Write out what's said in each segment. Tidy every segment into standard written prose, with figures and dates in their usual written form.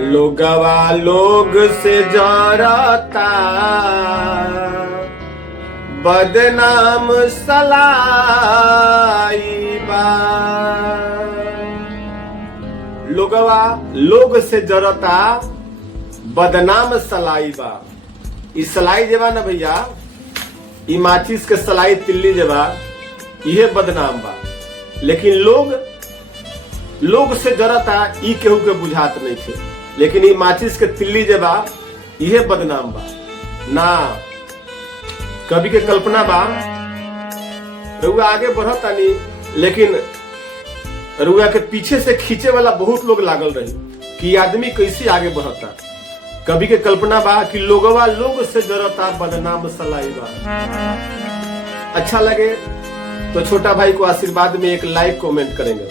लोगवा लोग से जरता बदनाम सलाई बा। लोगवा लोग से जरता बदनाम सलाई बा। ई सलाई जेबा ना भैया, ई माचिस के सलाई तिल्ली जेबा, इहे बदनाम बा। लेकिन लोग से जरता ई केहू के बुझात नहीं थे, लेकिन ई माचिस के तिल्ली जेबा इहे बदनाम बा ना। कभी के कल्पना बा रुआ आगे बढ़तानी, लेकिन रुआ के पीछे से खींचे वाला बहुत लोग लागल रही कि आदमी कैसे आगे बढ़ता। कभी के कल्पना बा कि लोगवा लोग से जरता बदनाम सलाई बा। अच्छा लगे तो छोटा भाई को आशीर्वाद में एक लाइक कमेंट करेंगे।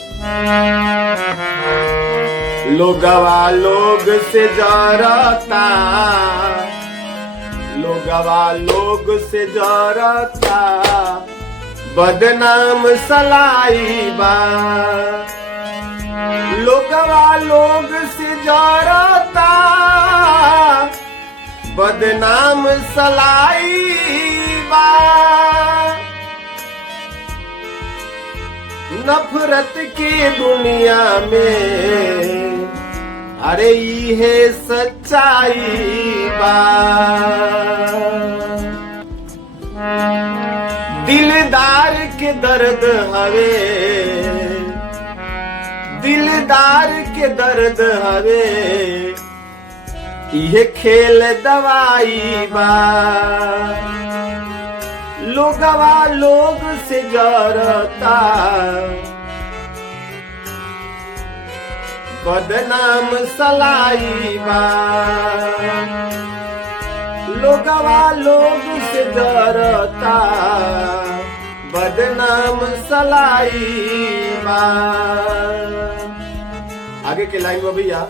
लोगवा लोग से जरता, लोगवा लोग से जरता बदनाम सलाई बा। लोगवा लोग से जरता बदनाम सलाई बा। नफरत की दुनिया में अरे ये सच्चाई बा। दिलदार के दर्द हवे, दिलदार के दर्द हवे, ये खेल दवाई बा। लोगवा लोग से जरता बदनाम सलाई बा। लोगवा लोग से जरता बदनाम सलाई बा। आगे के लाइन में भैया,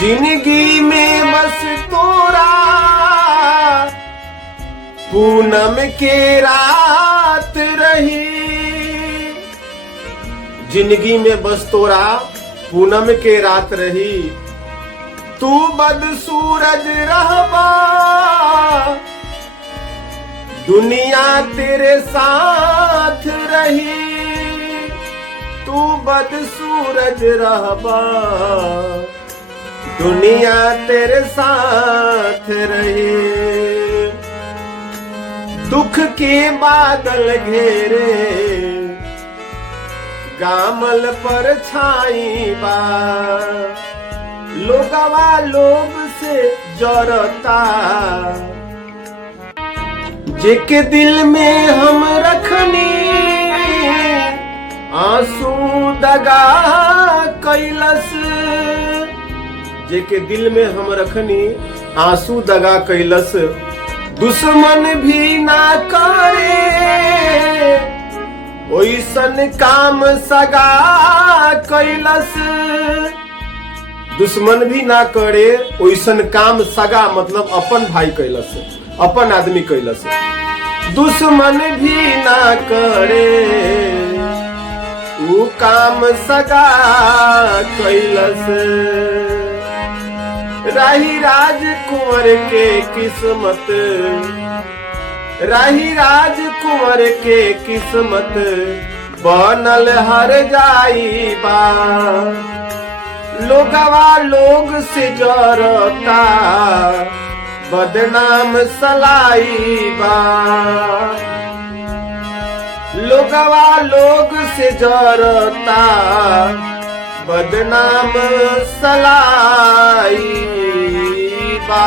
जिंदगी में बस तोरा पूनम के रात रही। जिंदगी में बस तोरा पूनम के रात रही, तू बदसूरज रहबा, दुनिया तेरे साथ रही। तू बदसूरज रहबा, दुनिया तेरे साथ रही। दुख के बादल घेरे, गामल पर छाई बा। लोगवा लोग से जरता, जेके दिल में हम रखनी आंसू दगा कैलस। जेके दिल में हम रखनी आंसू दगा कैलस, दुश्मन भी ना करे ओइसन काम सगा कैलस। दुश्मन भी ना करे ओइसन काम सगा मतलब अपन भाई कैलस, अपन आदमी कैलस। दुश्मन भी ना करे वो काम सगा कैलस। राही राजकुंवर के किस्मत, राही राजकुंवर के किस्मत बनल हर जाई बा। लोगवा लोग से जरता बदनाम सलाई बा। लोगवा लोग से जरता बदनाम सलाई बा।